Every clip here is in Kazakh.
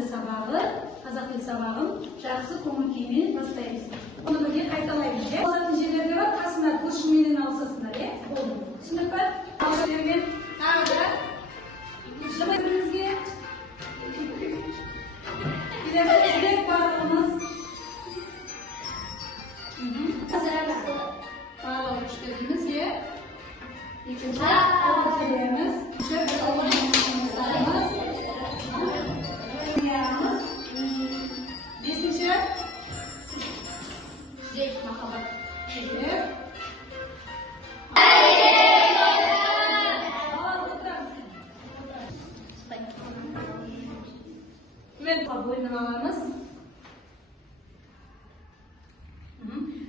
қазақ тілі сабағын жақсы көңіл күймен бастаймыз. Оны бірге қайталаймыз. Алатын жерлерде бар, қасына көршіменен алысасыңдар, болды. Түсініп па? Алшылермен тағы да жылай біріңізге. Келесізге барлығымыз. Барлығы күштерімізге. Екінші қолдеріміз. Бесінші жек махаббат. Бөлініп аламыз.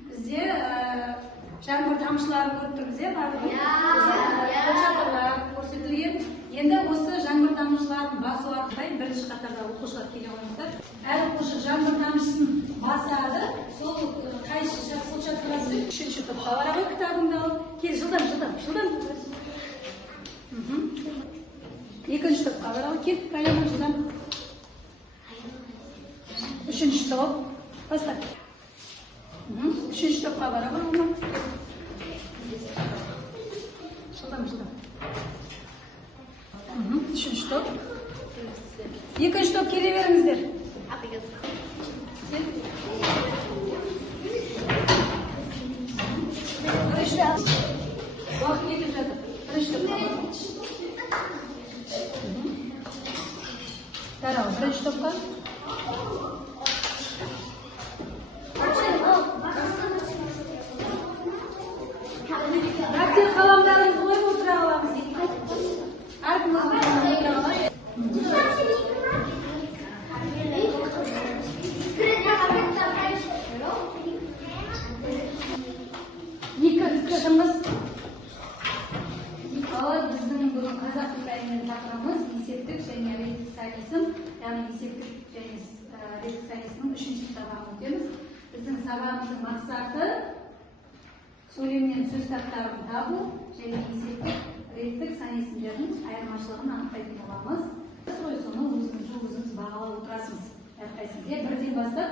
Бізде жаңбыр тамшыларын көріп тұрмыз, көрсетілген. Енді осы жаңбыр тамшыларын басу арқылы бірінші қатарда оқушылар келе қойыңыздар. Әр оқушы жаңбыр тамшысын басады, сол қайшы сол шатырасы үшінші топқа бара ғой кітабыңды алып. Кел, жылдам. Екінші топқа бара ғой, кел, қайдамын жылдам. Үшінші топ, баста. Үшінші топқа бара ғой, оңа. Жылдам. Үшінші топ. Екінші топ келе беріңіздер. Уақыт кетіп жатыр. Бірінші топқа. Тарау, бірінші топқа. Дәптер қаламдарыңызды қойып отыра аламыз. Әркіміз отыра аламыз. Біздің бүгін қазақ тілі пәнінің тақырыбымыз есептік және реттік сайнизм, яғни есептік және реттік сайнизмнің үшінші сабағын өтеміз. Біздің сабағымыздың мақсаты сөйлемнен сөз тақтарын табу және есептік реттік сайнизмдердің айырмашылығын анықтайтын боламыз. Соны өзіңіз бағалап отырасыз. Әрқайсыңыз бірден бастап,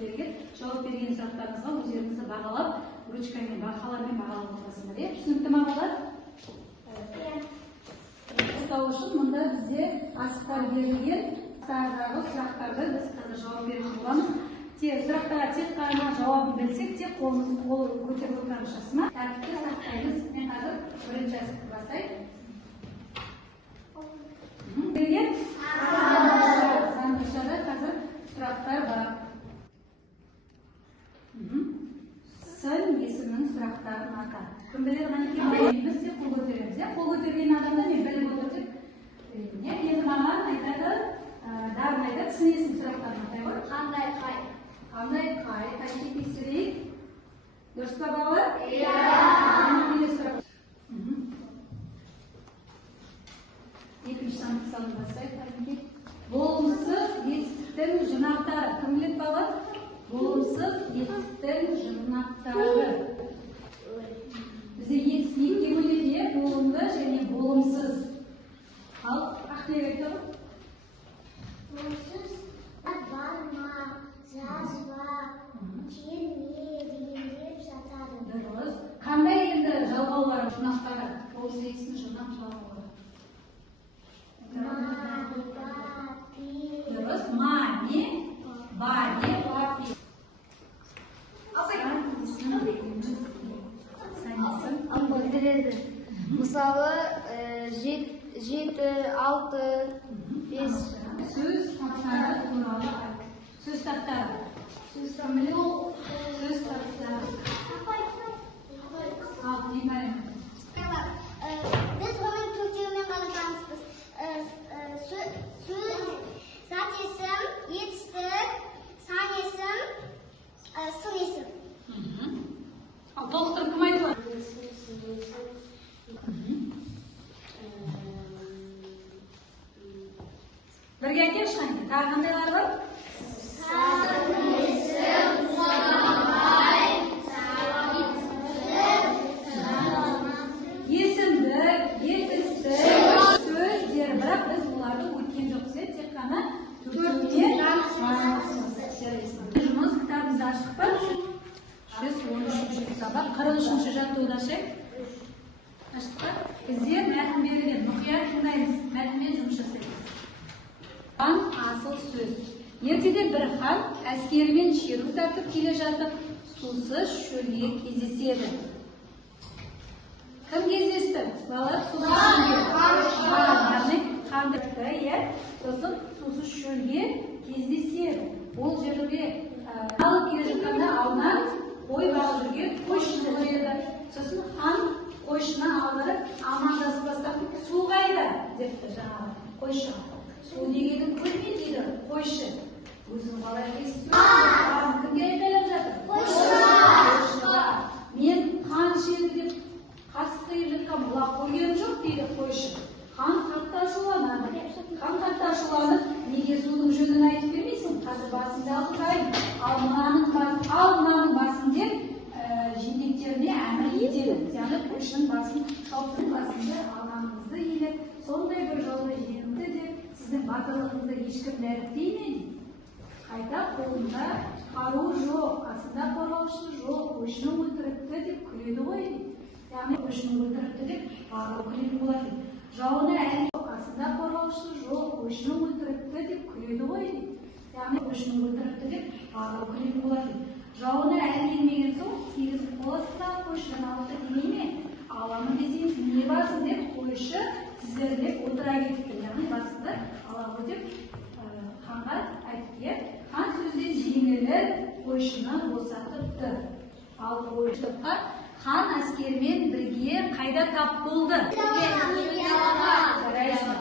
берген жауап берген сұрақтарыңызға өздеріңізді бағалап, ручкамен бағалармен бағалап отырасыздар. Түсінікті ма балалар? Ұстау үшін мұнда бізде асықтар берілген. Сұрақтарды біз қазір жауап беретін боламыз. Сұрақтарға тек қана жауабын білсек, тек қолымызды көтеріп отырамыз жасыма. Тәртіпті сақтаймыз. Мен қазір бірінші асықты бастайын. Берген? Сандықшада қазір сұрақтар бар. Сын есімнің сұрақтарын ата. Кім білер ғанеке біз де қол көтереміз. Қол көтерген адамда мен біліп отырдық. Енді маған айтады, дарын айтады, сын есім сұрақтарын атай ғой. Қандай қай? Қайшы тексерейік. Дұрыс па балалар? Иә. Екінші сандық салын бастайық. Болымсыз етістіктің жинақтары. Кім біледі балалар? Болымсыз етістіктің жинақтары. Бізде етіс екіге бөледі, болымды және болымсыз. Ал Ақниет айтады? Болымсыз барма, жазба, келмеп жатады. Дұрыс. Қандай енді жалғаулар жинақтары? Болымсыз етістің жинақ жалғаулары. Дұрыс. Мане, бане, папи. Білдіреді. Мысалы, 7, 6, 5. Сөз таптары туралы айт. Сөз таптары. Сөз таптары. Ал, не барем? Біз оның төртеуімен ғана таныстық. Сөз, зат есім, етістік, сан есім, сын есім. Ал, толықтырып кім айтылады? Бірге айтайық шыққан. Тағы қандайлар бар? Сан есім, жамай, есімдік, етістік, сөздер. Бірақ біз оларды өткен жоқпыз, тек қана Açtık mı? 113. sabah 43. jаттығудашек. Açtık mı? Bizler мәтін берілген. Мұқият тыңдаймыз. Мәтінмен жұмыс жасаймыз. Хан асыл сөз. Ертеде бір хан әскерімен шеру тартып келе жатып, сусыз шөлге кездеседі. Кім кездесті? Балалар сусыз шөлге. Хандықты, сосын сусыз шөлге кездеседі. Ол жерге алып келе жатқанда алдынан қой бағып жүрген қойшыны көреді. Сосын хан қойшыны алдырып амандасып бастап, су қайда депті жаңағы қойшы. Су дегенін көрмей дейді қойшы. Өзің қалай естіп кімге айқайлап жатыр? Қойшыға. Мен қан ішеді деп қасық қиып жатқан бұлақ көргенім жоқ дейді қойшы. Хан қатты ашуланады. Хан қатты ашуланып, неге судың жөнін айтып бермейсің? Қазір басыңды алып қайын. Ал мынаның басын деп жендеттеріне әмір етеді. Яғни қойшының басын, шауыптың басында алғаныңызды елеп, сондай бір жолды жеңді деп, сіздің батырлығыңызды ешкім дәріптей ме? Қайта қолында қару жоқ, қасында қорғаушы жоқ, қойшыны өлтіріпті деп күледі ғой. Яғни қойшыны өлтіріпті деп барлығы күледі болады. Жауына әлі қасында қорғаушы жоқ, қойшыны өлтіріпті деп күледі ғой. Яғни қойшыны өлтіріпті деп барлығы күледі болады. Жауына әлі келмеген соң, тегізіп боласында қойшыдан алыпты демей ме? Аламын десеңіз не басын деп қойшы тізерлеп отыра кетіпті. Яғни басыңды аламын деп ханға айтты. Хан сөзден жеңіліп қойшыны босатыпты. Ал қойшыға хан әскермен бірге қайда тап болды?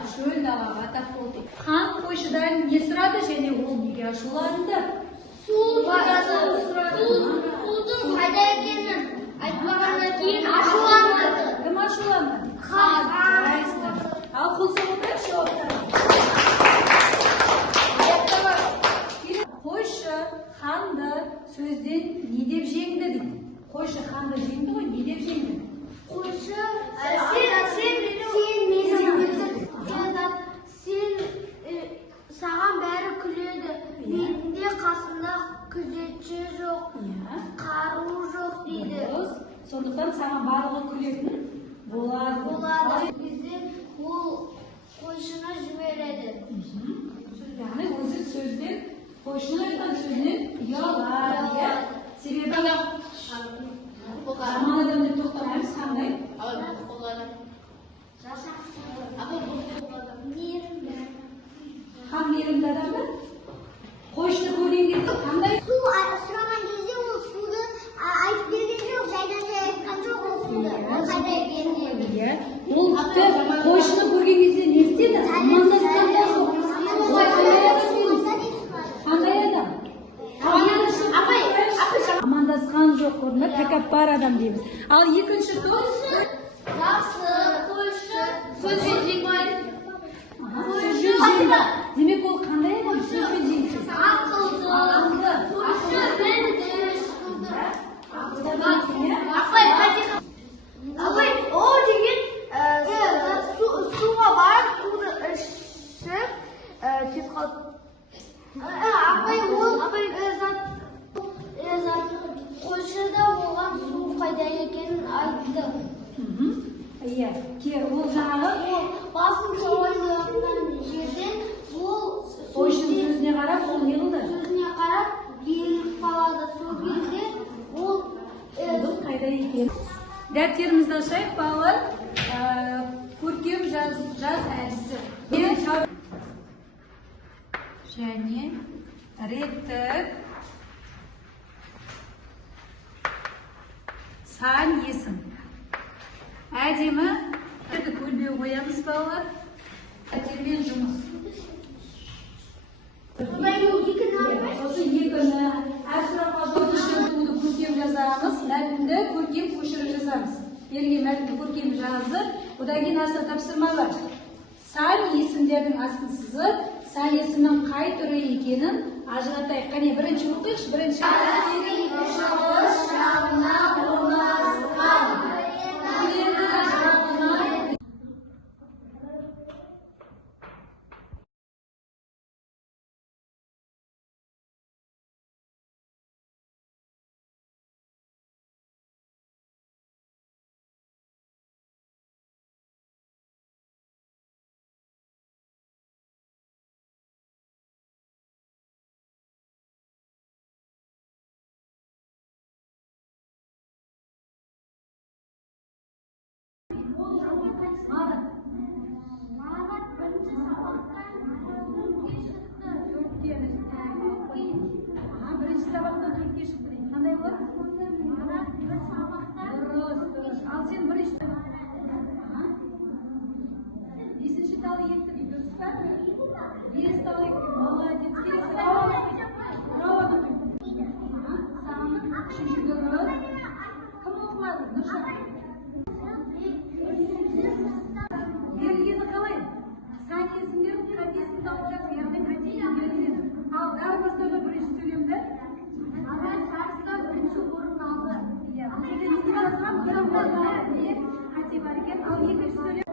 Шөл далаға тап болды. Хан қойшыдан не сұрады және ол неге ашуланды? Судың қайда екенін айтпағаннан кейін ашуланды. Кім ашуланды? Хан. Ал қол соғыңдар жауаптар. Қойшы ханды сөзден не деп жеңді дейді? Қойшы ханды жеңді ғой, не деп жеңді? Қойшы, сен мені өлтірдің. Саған бәрі күледі. Менде қасында күзетші жоқ, қару жоқ дейді. Сондықтан саған барлығы күлетін болады. Бізде ол қойшыны жібереді. Яғни өзі сөзден, қойшының айтқан сөзінен ұялады. Себебі жаман адам деп тоқтамаймыз, қандай? Хан мейірімді адам ба? Қойшыны көрген кезде қандай? Су сұраған кезде ол суды айтып берген жоқ, жайдан жай айтқан жоқ ол суды. Ол қайда екенін. Ол қойшыны көрген кезде не істеді? Амандасқан да жоқ. Қандай адам? Амандасқан жоқ, көрді ме? Тәкаппар адам дейміз. Ал екінші топ? Жақсы, қойшы, сөзбен жеңбейді. Демек ол қандай адам? Сөзбен жеңсіз. Ақылды. Қойшы, мен Апай, ол деген суға барып, суды ішіп, кет қалды. Апай, ол қойшыда оған су қайда екенін айтты. Иә, ол жаңағы Басын шауайған жерден ол қойшының сөзіне қарап, ол не қылды? Сөзіне қарап, келіп қалады. Сол кезде ол қайда екен? Дәптерімізді ашайық, балалар. Көркем жаз әдісі. Және реттік сан есім. Әдемі көлбеу қоямыз, балалар. Дәптермен жұмыс. Осы екіні әр сұраққа жауапты көркем жазамыз, мәтінді көркем көшіріп жазамыз. Берген мәтінді көркем жазып, одан кейін аса тапсырма бар. Сан есімдердің астын сызып, сан есімнің қай түрі екенін ажыратайық. Қане бірінші оқиықшы, бірінші. Берілгені қалай? Санкесіндер қатесін тауып жатыр, яғни қатесін берілген. Ал бәрі бастауға бірінші сөйлемді. Сарыста бірінші орын алды. Бұл жерде не жазған? Бір орын алды. Қате бар екен. Ал екінші сөйлем.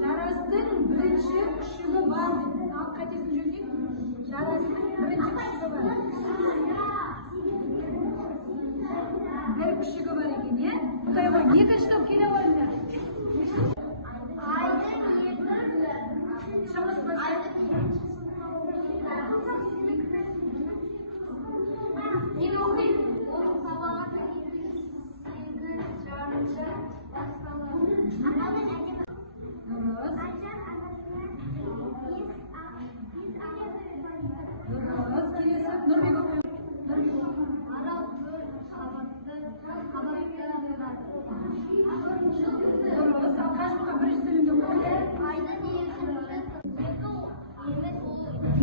Жарастың бірінші күшігі бар дейді. Ал қатесін жөндейік. Жарастың бірінші күшігі бар. Бір күшігі бар екен, е? Екінші топ келе қойыңдар. Шығыс бастайды. Мен оқиын. Оның сабағы 8, жарымшы, басталады. Дұрыс. Келесі. Нұрбек оқиын. Арал бір қабатты Дұрыс. Ал қашқыға бірінші сөйлемде оқиын. айдың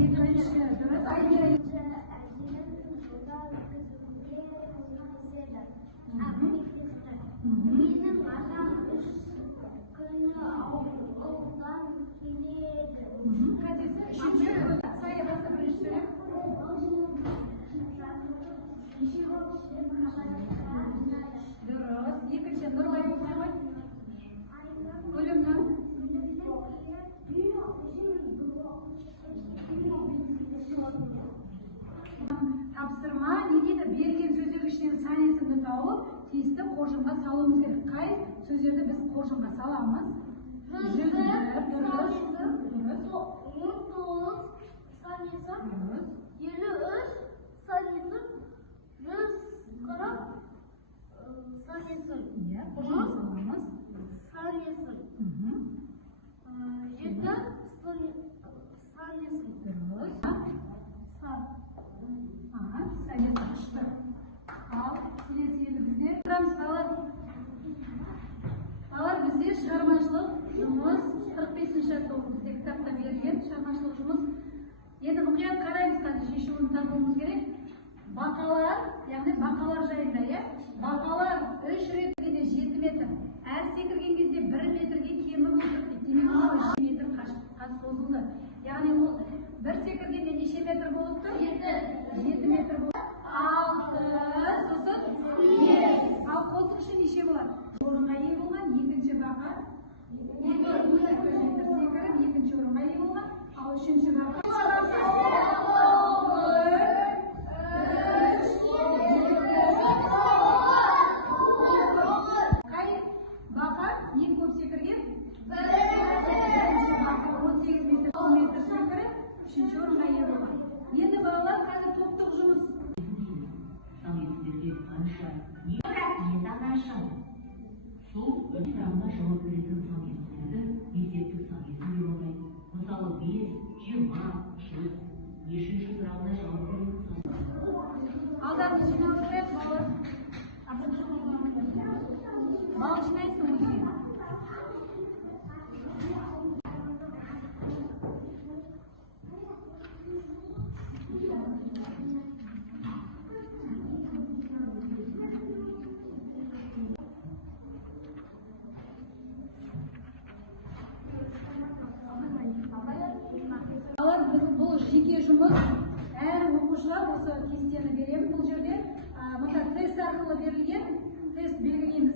Екінші. Дұрыс. Айдың. Менің атам 3 күні ауылдан келеді. Қатесі. Үшінші. Сая басқа бірінші сөйлем. Дұрыс. Екінші. Нұрбай оқиын ғой. Өлімнің. Тапсырма не дейді? Берген сөздердің ішінен сан есімді тауып, тиісті қоржынға салуымыз керек. Қай сөздерді біз қоржынға саламыз? 101. Дұрыс. 19 санесі, 53 санесі, 140 санесі, Иә, қоржынға саламыз. санесі, 7 санесі, Дұрыс. Санесі күшті. Ал, келесі енді біздер. Тұрамыз қалар. Қалар бізде шығармашылық жұмыс 45-ші атты бізде кітапта берілген шығармашылық жұмыс. Енді мұқият қараймыз, қазір шешуін табуымыз керек. Бақалар, яғни бақалар жайында, иә? Бақалар 3 рет дегенде 7 метр. Әр секірген кезде 1 метрге кемі отырып дейді. Демек ол 7 метр қашықтыққа созылды. Яғни ол бір секіргенде неше метр болып тұр? 7 метр болып. 6, сосын 5. Ал қосық үшін неше болады? Орынға ие болған, екінші бақа. Екінші орынға ие болған. Ал үшінші бақа. Қай бақа ең көп секірген? Бірінші бақа 18 метр секіріп, үшінші орынға ие болған. Енді балалар қазір топтық жұмыс. Сол сұрағына жауап беретін сан есімдерді есептік сан есім деп атайды. Мысалы 5, 20, 30. Нешінші сұрағына жауап беретін сан. Алдағы жинап қояйық балалар. Бал жинайсың өзге. Бұл жеке жұмыс. Әр оқушыға осы кестені беремін. Бұл жерде тест арқылы берілген, тест белгілейміз.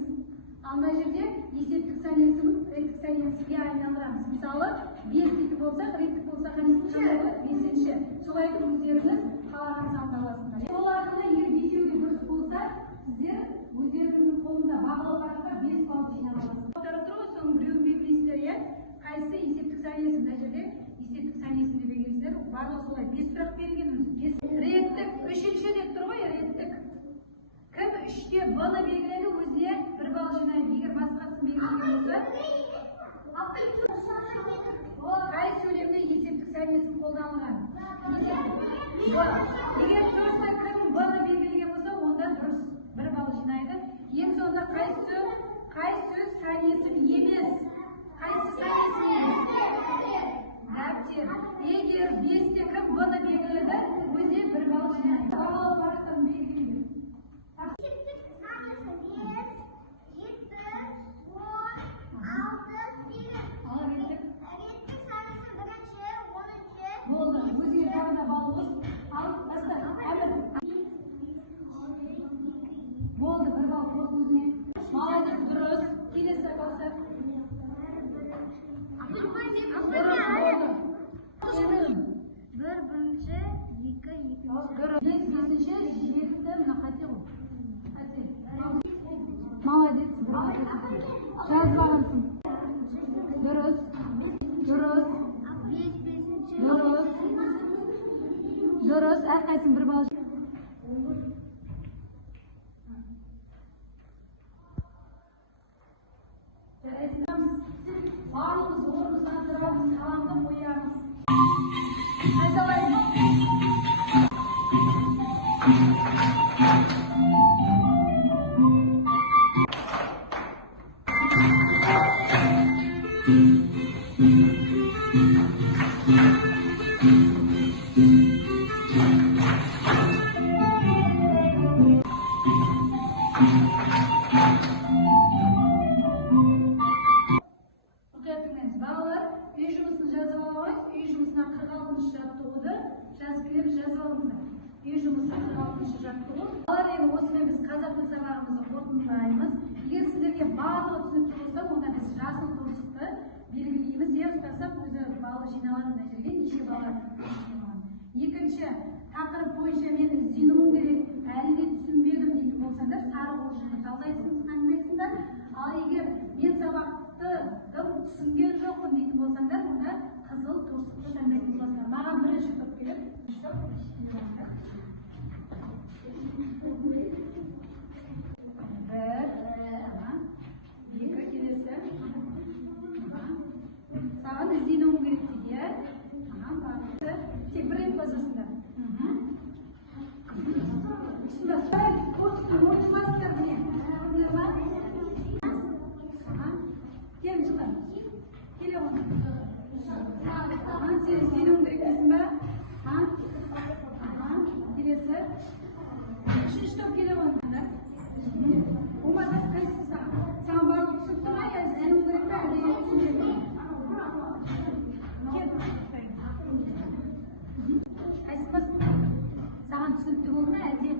Ал мына жерде есептік сан есім, реттік сан есімге айналдырамыз. Мысалы, 5 дейтін болсақ, реттік болса қаншысы қандай болады? 5-ші. Солай өздеріңіз қалаған санды аласыздар. Сол арқылы егер бесеуге дұрыс болса, сіздер өздеріңіздің қолында бағалы қараққа 5 балл жинап аласыздар. Отырып тұр ғой, соның біреуін белгілейсіздер, иә? Қайсысы есептік сан есім? Мына жерде есептік сан есімді белгілейсіздер. Барлығы солай 5 сұрақ берілген. Реттік, үшінші деп тұр ғой, реттік. Кім 3-те б-ны белгіледі, өзіне 1 балл жинайды. Егер басқасын белгілеген болса, қай сөйлемде есептік сан есім қолданылған? Егер төртті кім б-ны белгілеген болса, онда дұрыс 1 балл жинайды. Ең соңында қай сөз сан есім емес? Қайсы сан есім емес? Дәптер. Егер 5-те кім б-ны белгіледі, өзіне 1 балл жинайды. Бағалы парақтарын белгілейді. Bo'ldi. O'zingga kamida bog'liq. Al, asta, amir. Bo'ldi, bir bog' o'zingga. Молодец, durust. Kelesa bosib. Bir birinchi, ikki, Beshinchi, yetti, bunaqa qil. Молодец. Jazbalansin. Durust. Durust. Arkasini bir bog' Bağlımız, uğurumuzdan duralım, salamda koyarız. Haydalayız. Bağlar, uy жұмысын жазып алыңыз, үй жұмысына 46-шы жаттығуды жазып алыңыздар. Үй жұмысы 46-шы жаттығу. Балалар, енді осымен біз қазақ тіл сабағымызды қорытындылаймыз. Егер сіздерге барлығы түсінікті болса, онда біз жасыл торсықты белгілейміз. Егер ұстасақ, өзі балы жиналатын мына жерге неше бала. Екінші, тақырып бойынша мен ізденуім керек, әлі де түсінбедім дейтін болсаңдар, сары қоржынды талдайсыңдар. Ал егер мен сабақты түсінген жоқпын дейтін болсаңдар, онда қызыл торсықты таңдайтын боласыңдар. Маған бірінші топ келіп, екі келесі. Саған ізденуім керек дейді. Тек бір рет басасыңдар. Торсықты ойнамасыңдар міне. Кем жылдар? Келе оны. Сен ізденуің керек дейсің ба? Келесі. Үшінші топ келе оны. Болмаса қайсысы саған? Саған барлық түсінікті ма? Я ізденуің керек пе? Әлде түсінбедің бе? Кел. Қайсысы басың? Саған түсінікті болды ма? Әлде